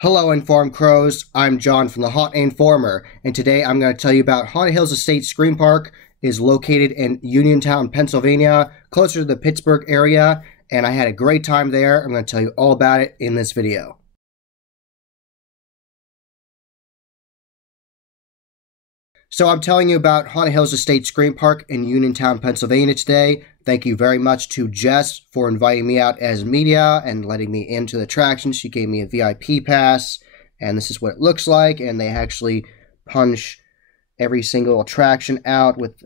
Hello, Informed Crows. I'm John from the Haunt Informer, and today I'm going to tell you about Haunted Hills Estate Screampark. It is located in Uniontown, Pennsylvania, closer to the Pittsburgh area, and I had a great time there. I'm going to tell you all about it in this video. So I'm telling you about Haunted Hills Estate Screampark in Uniontown, Pennsylvania today. Thank you very much to Jess for inviting me out as media and letting me into the attraction. She gave me a VIP pass, and this is what it looks like. And they actually punch every single attraction out with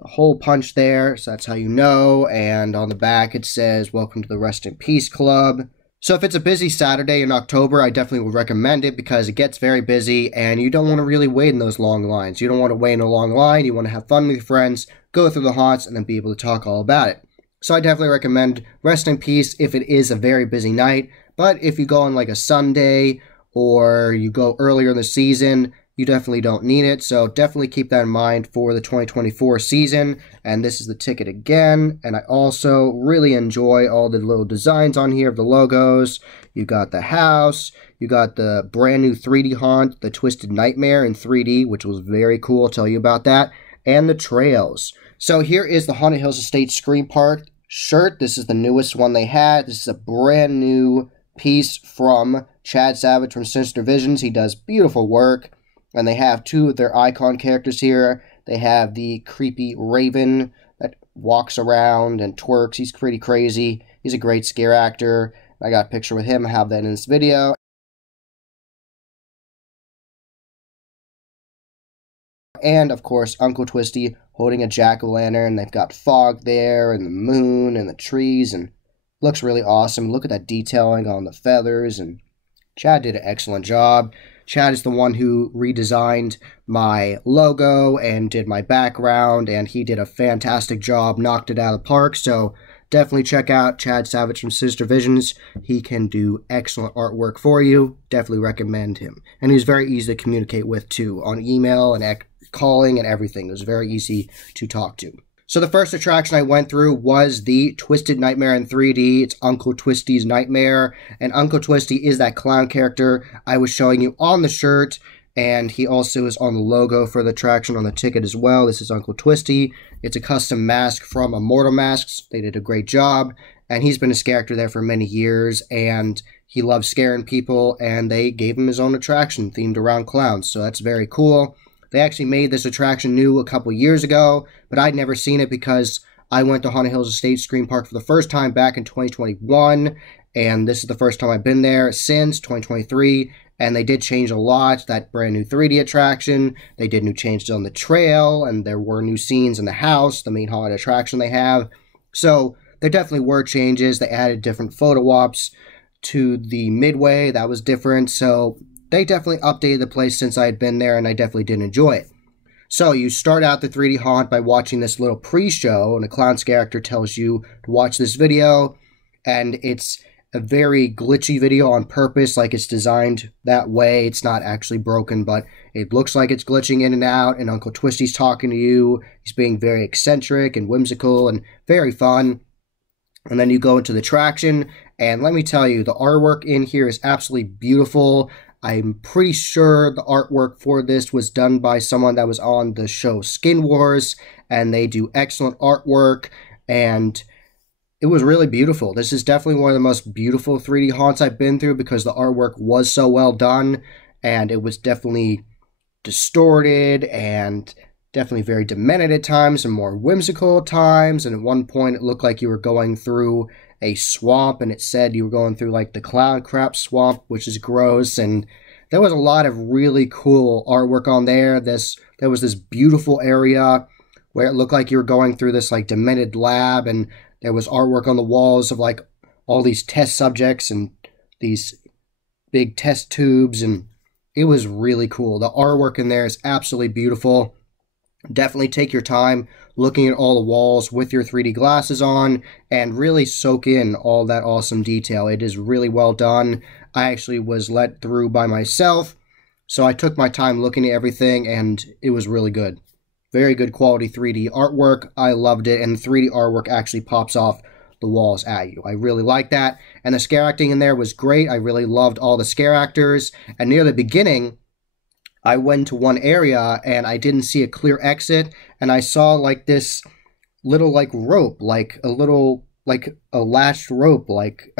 a hole punch there, so that's how you know. And on the back it says, "Welcome to the Rest in Peace Club." So if it's a busy Saturday in October, I definitely would recommend it because it gets very busy and you don't want to really wait in those long lines. You don't want to wait in a long line. You want to have fun with your friends, go through the haunts, and then be able to talk all about it. So I definitely recommend Rest in Peace if it is a very busy night. But if you go on like a Sunday or you go earlier in the season, you definitely don't need it. So definitely keep that in mind for the 2024 season. And this is the ticket again. And I also really enjoy all the little designs on here of the logos. You got the house. You got the brand new 3D haunt, the Twisted Nightmare in 3D, which was very cool. I'll tell you about that. And the trails. So here is the Haunted Hills Estate Screampark shirt. This is the newest one they had. This is a brand new piece from Chad Savage from Sinister Visions. He does beautiful work. And they have two of their icon characters here. They have the creepy raven that walks around and twerks. He's pretty crazy. He's a great scare actor. I got a picture with him. I have that in this video. And, of course, Uncle Twisty holding a jack-o'-lantern. They've got fog there and the moon and the trees. And looks really awesome. Look at that detailing on the feathers. And Chad did an excellent job. Chad is the one who redesigned my logo and did my background, and he did a fantastic job, knocked it out of the park. So definitely check out Chad Savage from Sinister Visions. He can do excellent artwork for you. Definitely recommend him. And he's very easy to communicate with, too, on email and calling and everything. It was very easy to talk to. So the first attraction I went through was the Twisted Nightmare in 3D. It's Uncle Twisty's Nightmare. And Uncle Twisty is that clown character I was showing you on the shirt. And he also is on the logo for the attraction on the ticket as well. This is Uncle Twisty. It's a custom mask from Immortal Masks. They did a great job. And he's been a scare actor there for many years. And he loves scaring people. And they gave him his own attraction themed around clowns. So that's very cool. They actually made this attraction new a couple years ago, but I'd never seen it because I went to Haunted Hills Estate Screampark for the first time back in 2021, and this is the first time I've been there since 2023, and they did change a lot. That brand new 3D attraction, they did new changes on the trail, and there were new scenes in the house, the main haunted attraction they have. So there definitely were changes. They added different photo ops to the midway. That was different, so they definitely updated the place since I had been there, and I definitely did enjoy it. So you start out the 3D haunt by watching this little pre-show, and a clown scare actor tells you to watch this video, and it's a very glitchy video on purpose, like it's designed that way. It's not actually broken, but it looks like it's glitching in and out, and Uncle Twisty's talking to you. He's being very eccentric and whimsical and very fun. And then you go into the attraction, and let me tell you, the artwork in here is absolutely beautiful. I'm pretty sure the artwork for this was done by someone that was on the show Skin Wars, and they do excellent artwork, and it was really beautiful. This is definitely one of the most beautiful 3D haunts I've been through because the artwork was so well done, and it was definitely distorted and definitely very demented at times and more whimsical at times, and at one point it looked like you were going through a swamp, and it said you were going through like the clown crap swamp, which is gross. And there was a lot of really cool artwork on there. There was this beautiful area where it looked like you were going through this like demented lab, and there was artwork on the walls of like all these test subjects and these big test tubes, and it was really cool. The artwork in there is absolutely beautiful. Definitely take your time looking at all the walls with your 3D glasses on and really soak in all that awesome detail. It is really well done. I actually was let through by myself, so I took my time looking at everything, and it was really good. Very good quality 3D artwork. I loved it, and the 3D artwork actually pops off the walls at you. I really liked that. And the scare acting in there was great. I really loved all the scare actors. And near the beginning, I went to one area and I didn't see a clear exit. And I saw like this little like rope, like a little like a latched rope, like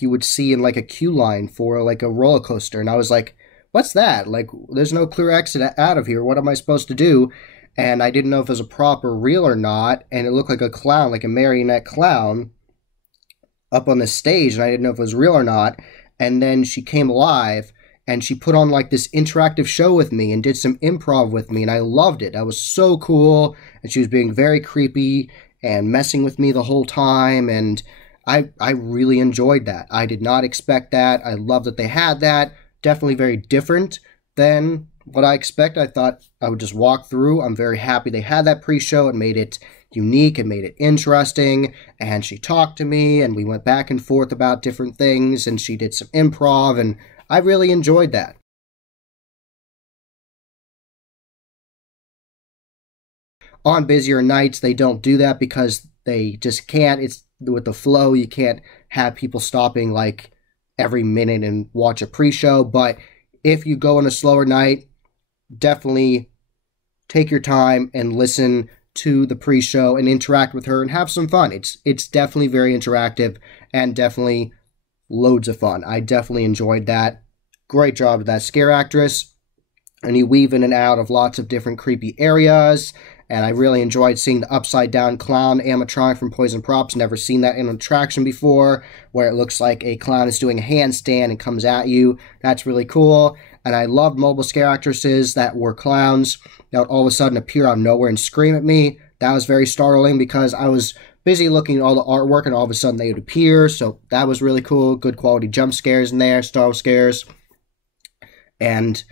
you would see in like a queue line for like a roller coaster. And I was like, what's that? Like, there's no clear exit out of here. What am I supposed to do? And I didn't know if it was a prop or real or not. And it looked like a clown, like a marionette clown up on the stage. And I didn't know if it was real or not. And then she came alive and she put on like this interactive show with me and did some improv with me. And I loved it. That was so cool. And she was being very creepy and messing with me the whole time, and I really enjoyed that. I did not expect that. I love that they had that. Definitely very different than what I expect. I thought I would just walk through. I'm very happy they had that pre-show. It made it unique. It made it interesting, and she talked to me, and we went back and forth about different things, and she did some improv, and I really enjoyed that. On busier nights, they don't do that because they just can't. It's with the flow, you can't have people stopping like every minute and watch a pre-show. But if you go on a slower night, definitely take your time and listen to the pre-show and interact with her and have some fun. It's definitely very interactive and definitely loads of fun. I definitely enjoyed that. Great job with that scare actress. And you weave in and out of lots of different creepy areas. And I really enjoyed seeing the upside-down clown animatronic from Poison Props. Never seen that in an attraction before, where it looks like a clown is doing a handstand and comes at you. That's really cool. And I loved mobile scare actresses that were clowns that would all of a sudden appear out of nowhere and scream at me. That was very startling because I was busy looking at all the artwork and all of a sudden they would appear. So that was really cool. Good quality jump scares in there, startle scares. And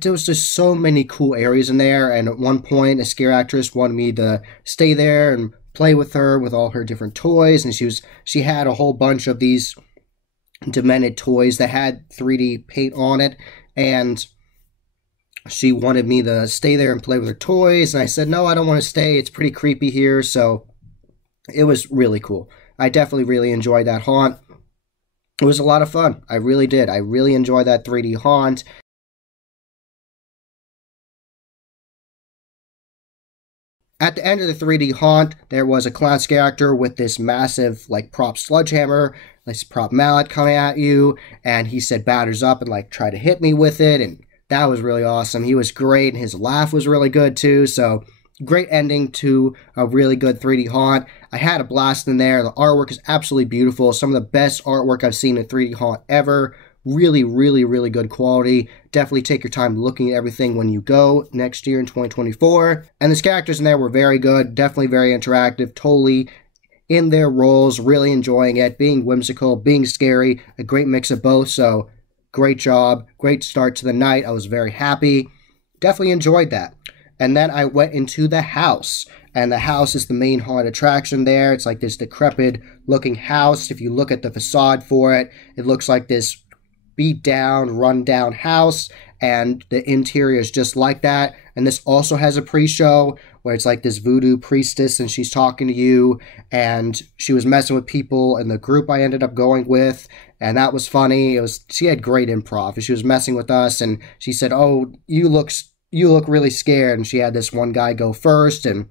there was just so many cool areas in there, and at one point, a scare actress wanted me to stay there and play with her with all her different toys, and she had a whole bunch of these demented toys that had 3D paint on it, and she wanted me to stay there and play with her toys, and I said, no, I don't want to stay, it's pretty creepy here, so it was really cool. I definitely really enjoyed that haunt. It was a lot of fun. I really did. I really enjoyed that 3D haunt. At the end of the 3D haunt, there was a clown scare actor with this massive, like, prop sledgehammer, this prop mallet coming at you, and he said batters up and, like, try to hit me with it, and that was really awesome. He was great, and his laugh was really good, too, so great ending to a really good 3D haunt. I had a blast in there. The artwork is absolutely beautiful. Some of the best artwork I've seen in 3D haunt ever. Really, really, really good quality. Definitely take your time looking at everything when you go next year in 2024. And the characters in there were very good. Definitely very interactive. Totally in their roles. Really enjoying it. Being whimsical, being scary. A great mix of both. So, great job. Great start to the night. I was very happy. Definitely enjoyed that. And then I went into the house. And the house is the main haunted attraction there. It's like this decrepit looking house. If you look at the facade for it, it looks like this beat down, run down house, and the interior is just like that. And this also has a pre-show where it's like this voodoo priestess and she's talking to you, and she was messing with people in the group I ended up going with, and that was funny. She had great improv. She was messing with us, and she said, "Oh, you look really scared," and she had this one guy go first, and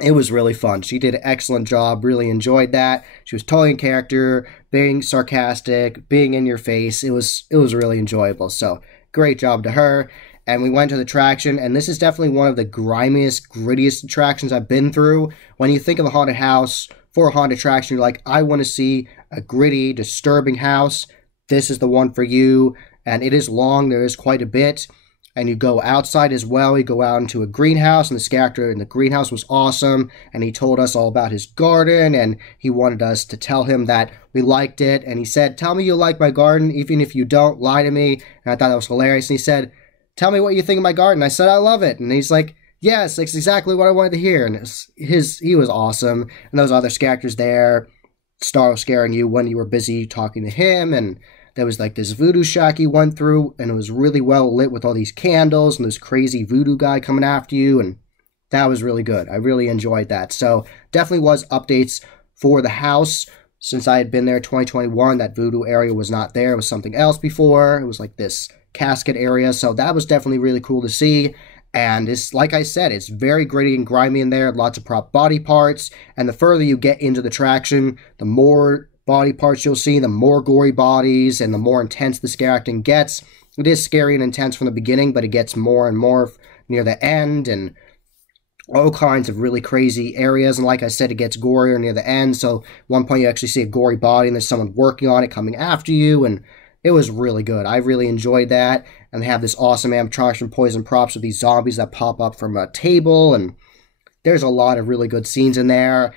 it was really fun. She did an excellent job. Really enjoyed that. She was totally in character, being sarcastic, being in your face. It was really enjoyable. So great job to her. And we went to the attraction, and this is definitely one of the grimiest, grittiest attractions I've been through. When you think of a haunted house for a haunted attraction, you're like, I want to see a gritty, disturbing house. This is the one for you. And it is long. There is quite a bit. And you go outside as well. You go out into a greenhouse, and the scare actor in the greenhouse was awesome. And he told us all about his garden, and he wanted us to tell him that we liked it. And he said, tell me you like my garden, even if you don't, lie to me. And I thought that was hilarious. And he said, tell me what you think of my garden. I said, I love it. And he's like, yes, that's exactly what I wanted to hear. And he was awesome. And those other scare actors there, scaring you when you were busy talking to him. And there was like this voodoo shack you went through, and it was really well lit with all these candles and this crazy voodoo guy coming after you, and that was really good. I really enjoyed that. So definitely was updates for the house. Since I had been there 2021, that voodoo area was not there. It was something else before. It was like this casket area. So that was definitely really cool to see. And it's, like I said, it's very gritty and grimy in there. Lots of prop body parts. And the further you get into the attraction, the more body parts you'll see, the more gory bodies, and the more intense the scare acting gets. It is scary and intense from the beginning, but it gets more and more near the end, and all kinds of really crazy areas. And like I said, it gets gorier near the end. So at one point you actually see a gory body and there's someone working on it coming after you. And it was really good. I really enjoyed that. And they have this awesome animatronics poison props with these zombies that pop up from a table. And there's a lot of really good scenes in there.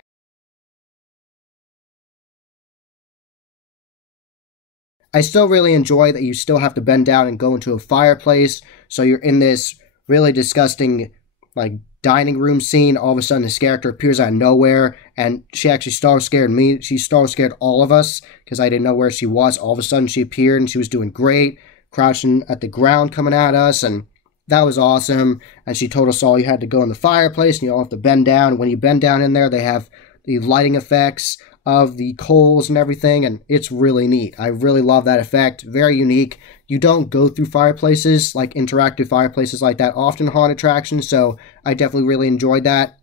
I still really enjoy that you still have to bend down and go into a fireplace. So you're in this really disgusting, like, dining room scene. All of a sudden this character appears out of nowhere, and she actually scared me. She scared all of us because I didn't know where she was. All of a sudden she appeared and she was doing great, crouching at the ground coming at us, and that was awesome. And she told us all you had to go in the fireplace and you all have to bend down. When you bend down in there, they have the lighting effects of the coals and everything, and it's really neat. I really love that effect. Very unique. You don't go through fireplaces, like interactive fireplaces like that, often haunted attractions, so I definitely really enjoyed that.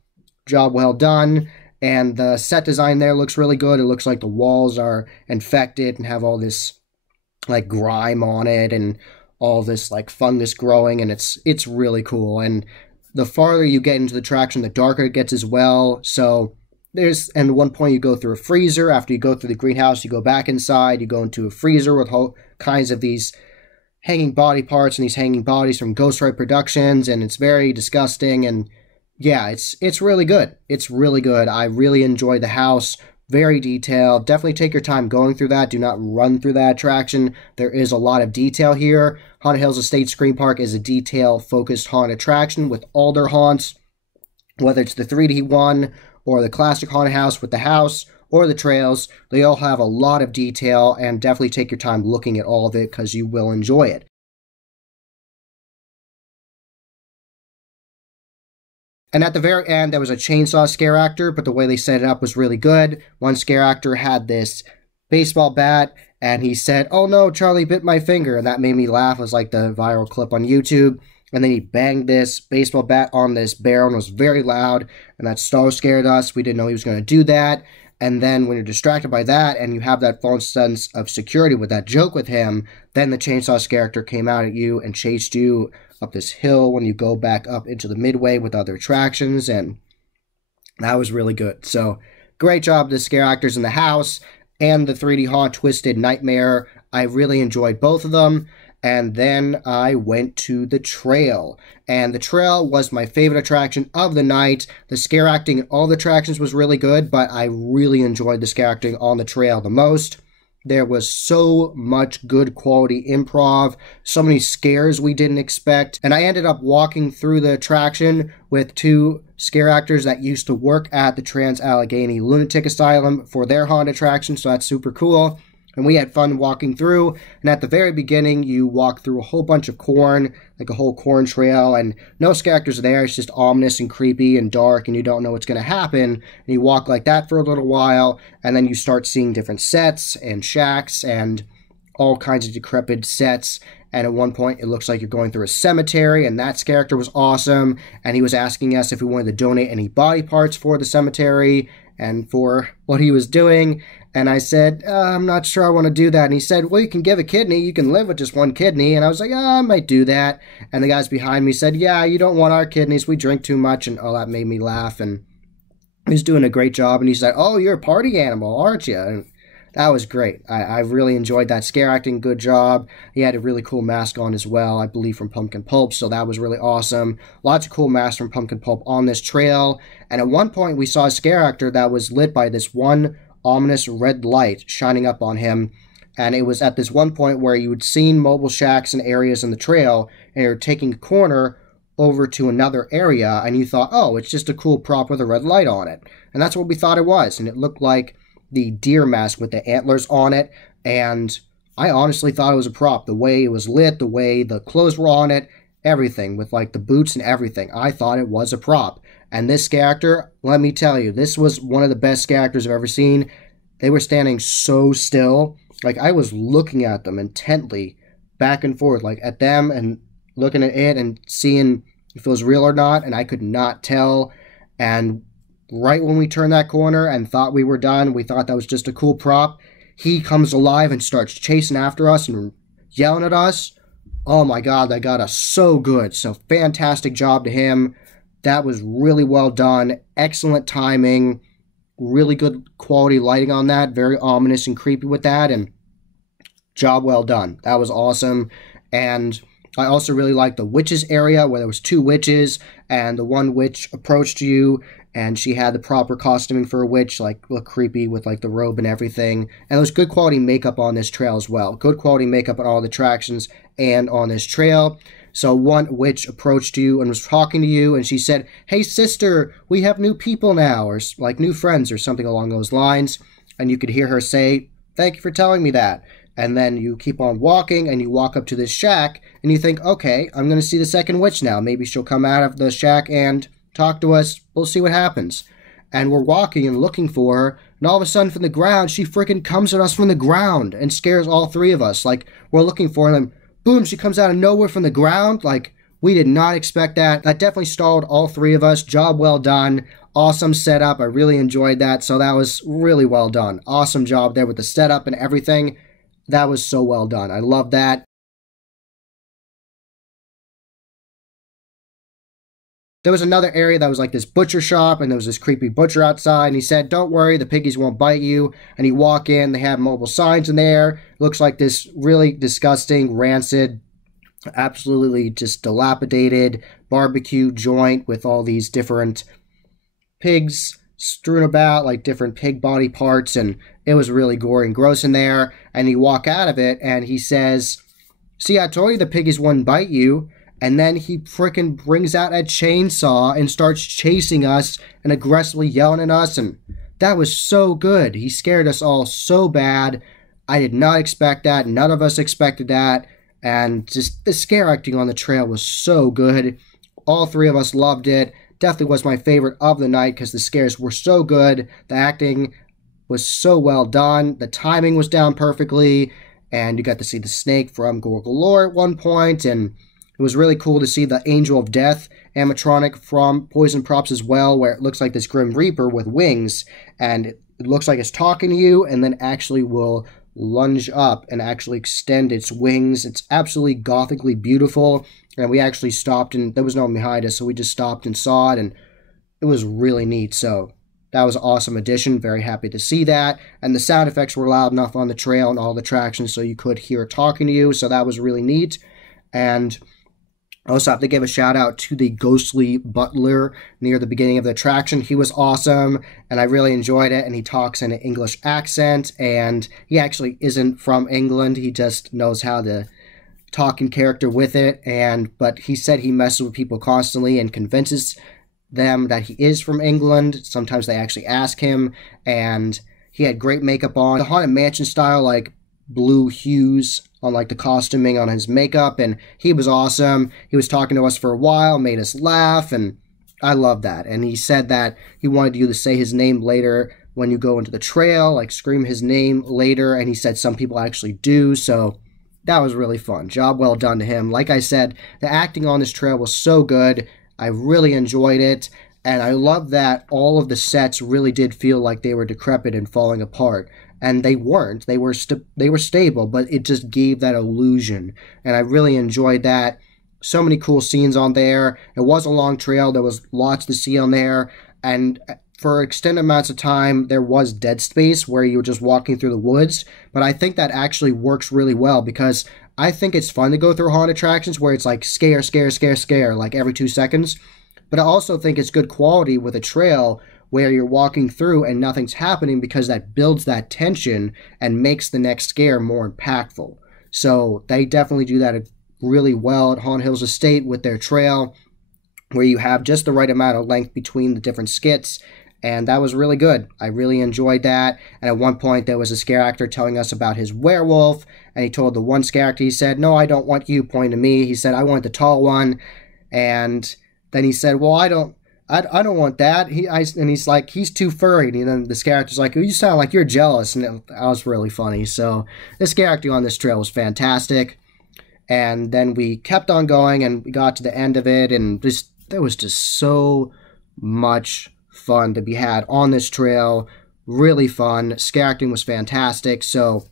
Job well done. And the set design there looks really good. It looks like the walls are infected and have all this like grime on it and all this like fungus growing, and it's really cool. And the farther you get into the attraction, the darker it gets as well. So and at one point you go through a freezer. After you go through the greenhouse, you go back inside, you go into a freezer with all kinds of these hanging body parts and these hanging bodies from Ghost Ride Productions, and it's very disgusting. And yeah, it's really good. It's really good. I really enjoyed the house. Very detailed. Definitely take your time going through that. Do not run through that attraction. There is a lot of detail here. Haunted Hills Estate Screampark is a detail-focused haunted attraction with all their haunts, whether it's the 3D one or the classic haunted house with the house or the trails. They all have a lot of detail, and definitely take your time looking at all of it because you will enjoy it. And at the very end, there was a chainsaw scare actor, but the way they set it up was really good. One scare actor had this baseball bat, and he said, "Oh no, Charlie bit my finger," and that made me laugh. It was like the viral clip on YouTube. And then he banged this baseball bat on this barrel and it was very loud, and that so scared us. We didn't know he was going to do that. And then when you're distracted by that and you have that false sense of security with that joke with him, then the chainsaw character came out at you and chased you up this hill when you go back up into the midway with other attractions, and that was really good. So great job to the scare actors in the house and the 3D Haunt Twisted Nightmare. I really enjoyed both of them. And then I went to the trail, and the trail was my favorite attraction of the night. The scare acting in all the attractions was really good, but I really enjoyed the scare acting on the trail the most. There was so much good quality improv, so many scares we didn't expect, and I ended up walking through the attraction with two scare actors that used to work at the Trans-Allegheny Lunatic Asylum for their haunted attraction, so that's super cool. And we had fun walking through, and at the very beginning, you walk through a whole bunch of corn, like a whole corn trail, and no characters there. It's just ominous and creepy and dark, and you don't know what's going to happen. And you walk like that for a little while, and then you start seeing different sets and shacks and all kinds of decrepit sets. And at one point, it looks like you're going through a cemetery, and that character was awesome. And he was asking us if we wanted to donate any body parts for the cemetery and for what he was doing. And I said, I'm not sure I want to do that. And he said, well, you can give a kidney. You can live with just one kidney. And I was like, I might do that. And the guys behind me said, yeah, you don't want our kidneys. We drink too much. And oh, that made me laugh. And he was doing a great job. And he said, oh, you're a party animal, aren't you? And that was great. I really enjoyed that scare acting. Good job. He had a really cool mask on as well, I believe from Pumpkin Pulp, so that was really awesome. Lots of cool masks from Pumpkin Pulp on this trail. And at one point, we saw a scare actor that was lit by this one ominous red light shining up on him. And it was at this one point where you had seen mobile shacks and areas in the trail, and you're taking a corner over to another area, and you thought, oh, it's just a cool prop with a red light on it. And that's what we thought it was. And it looked like the deer mask with the antlers on it, and I honestly thought it was a prop. The way it was lit, the way the clothes were on it, everything, with like the boots and everything, I thought it was a prop. And this scare actor, let me tell you, this was one of the best scare actors I've ever seen. They were standing so still. Like, I was looking at them intently, back and forth, like at them and looking at it and seeing if it was real or not, and I could not tell. And right when we turned that corner and thought we were done, we thought that was just a cool prop, he comes alive and starts chasing after us and yelling at us. Oh my God, that got us so good. So fantastic job to him. That was really well done. Excellent timing. Really good quality lighting on that. Very ominous and creepy with that. And job well done. That was awesome. And I also really liked the witches area where there was 2 witches, and the one witch approached you and she had the proper costuming for a witch, like look creepy with like the robe and everything. And there was good quality makeup on this trail as well. Good quality makeup on all the attractions and on this trail. So one witch approached you and was talking to you, and she said, "Hey sister, we have new people now," or like new friends or something along those lines. And you could hear her say, "Thank you for telling me that." And then you keep on walking, and you walk up to this shack, and you think, okay, I'm going to see the second witch now. Maybe she'll come out of the shack and talk to us. We'll see what happens. And we're walking and looking for her, and all of a sudden from the ground, she freaking comes at us from the ground and scares all 3 of us. Like, we're looking for her, and then boom, she comes out of nowhere from the ground. Like, we did not expect that. That definitely stalled all 3 of us. Job well done. Awesome setup. I really enjoyed that. So that was really well done. Awesome job there with the setup and everything. That was so well done. I love that. There was another area that was like this butcher shop, and there was this creepy butcher outside, and he said, "Don't worry, the piggies won't bite you." And you walk in, they have mobile signs in there. It looks like this really disgusting, rancid, absolutely just dilapidated barbecue joint with all these different pigs strewn about, like different pig body parts, and it was really gory and gross in there. And you walk out of it, and he says, "See, I told you the piggies wouldn't bite you." And then he frickin' brings out a chainsaw and starts chasing us and aggressively yelling at us, and that was so good. He scared us all so bad. I did not expect that. None of us expected that. And just the scare acting on the trail was so good. All 3 of us loved it. Definitely was my favorite of the night because the scares were so good. The acting was so well done. The timing was down perfectly. And you got to see the snake from Gorgalore at one point, and it was really cool to see the Angel of Death animatronic from Poison Props as well, where it looks like this Grim Reaper with wings, and it looks like it's talking to you, and then actually will lunge up and actually extend its wings. It's absolutely gothically beautiful, and we actually stopped, and there was no one behind us, so we just stopped and saw it, and it was really neat. So that was an awesome addition. Very happy to see that. And the sound effects were loud enough on the trail and all the attractions so you could hear it talking to you, so that was really neat. And I also have to give a shout out to the ghostly butler near the beginning of the attraction. He was awesome, and I really enjoyed it, and he talks in an English accent, and he actually isn't from England. He just knows how to talk in character with it, but he said he messes with people constantly and convinces them that he is from England. Sometimes they actually ask him, and he had great makeup on. The Haunted Mansion style, like, blue hues on like the costuming on his makeup, and he was awesome. He was talking to us for a while, made us laugh, and I love that. And he said that he wanted you to say his name later when you go into the trail, like scream his name later, and he said some people actually do, so that was really fun. Job well done to him. Like I said, the acting on this trail was so good. I really enjoyed it, and I love that all of the sets really did feel like they were decrepit and falling apart. And they weren't. They were stable, but it just gave that illusion. And I really enjoyed that. So many cool scenes on there. It was a long trail. There was lots to see on there. And for extended amounts of time, there was dead space where you were just walking through the woods. But I think that actually works really well because I think it's fun to go through haunted attractions where it's like scare, scare, scare, scare, like every 2 seconds. But I also think it's good quality with a trail where you're walking through and nothing's happening because that builds that tension and makes the next scare more impactful. So they definitely do that really well at Haunted Hills Estate with their trail, where you have just the right amount of length between the different skits, and that was really good. I really enjoyed that. And at one point there was a scare actor telling us about his werewolf, and he told the one scare actor, he said, "No, I don't want you," pointing to me. He said, "I want the tall one." And then he said, "Well, I don't want that. And he's like, he's too furry. And then this character's like, you sound like you're jealous. And that was really funny. So this character on this trail was fantastic. And then we kept on going and we got to the end of it. And there was just so much fun to be had on this trail. Really fun. Scare acting was fantastic. So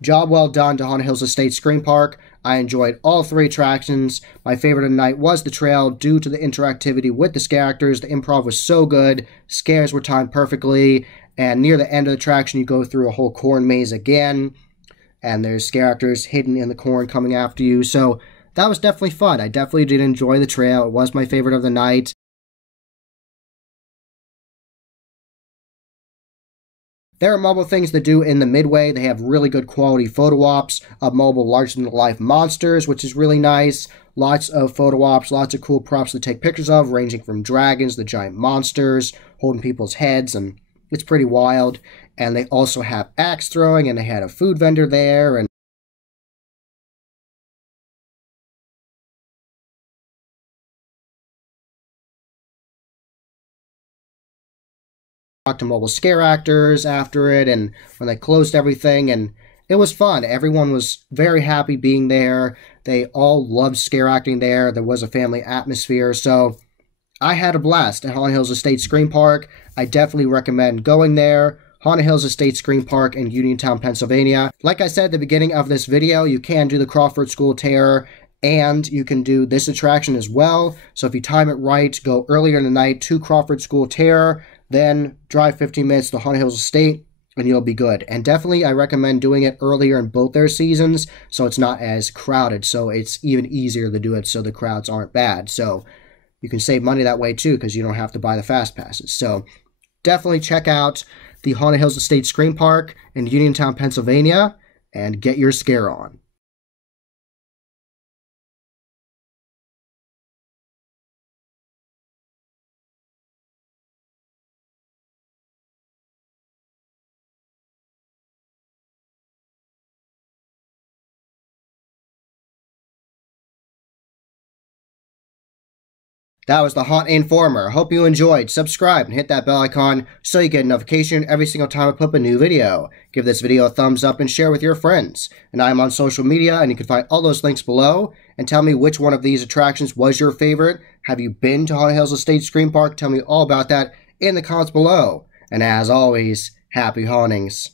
job well done to Haunted Hills Estate Screampark. I enjoyed all 3 attractions. My favorite of the night was the trail due to the interactivity with the scare actors. The improv was so good. Scares were timed perfectly. And near the end of the attraction, you go through a whole corn maze again. And there's scare actors hidden in the corn coming after you. So that was definitely fun. I definitely did enjoy the trail. It was my favorite of the night. There are mobile things to do in the Midway. They have really good quality photo ops of mobile larger-than-life monsters, which is really nice. Lots of photo ops, lots of cool props to take pictures of, ranging from dragons to giant monsters, holding people's heads, and it's pretty wild. And they also have axe throwing, and they had a food vendor there, and talked to mobile scare actors after it, and when they closed everything, and it was fun. Everyone was very happy being there. They all loved scare acting there. There was a family atmosphere, so I had a blast at Haunted Hills Estate Screampark. I definitely recommend going there. Haunted Hills Estate Screampark in Uniontown, Pennsylvania. Like I said at the beginning of this video, you can do the Crawford School of Terror, and you can do this attraction as well. So if you time it right, go earlier in the night to Crawford School of Terror, then drive 15 minutes to Haunted Hills Estate, and you'll be good. And definitely, I recommend doing it earlier in both their seasons, so it's not as crowded, so it's even easier to do it so the crowds aren't bad. So you can save money that way too, because you don't have to buy the fast passes. So definitely check out the Haunted Hills Estate Screampark in Uniontown, Pennsylvania, and get your scare on. That was the Haunt Informer. Hope you enjoyed. Subscribe and hit that bell icon so you get a notification every single time I put up a new video. Give this video a thumbs up and share with your friends. And I'm on social media, and you can find all those links below. And tell me which one of these attractions was your favorite. Have you been to Haunted Hills Estate Screampark? Tell me all about that in the comments below. And as always, happy hauntings.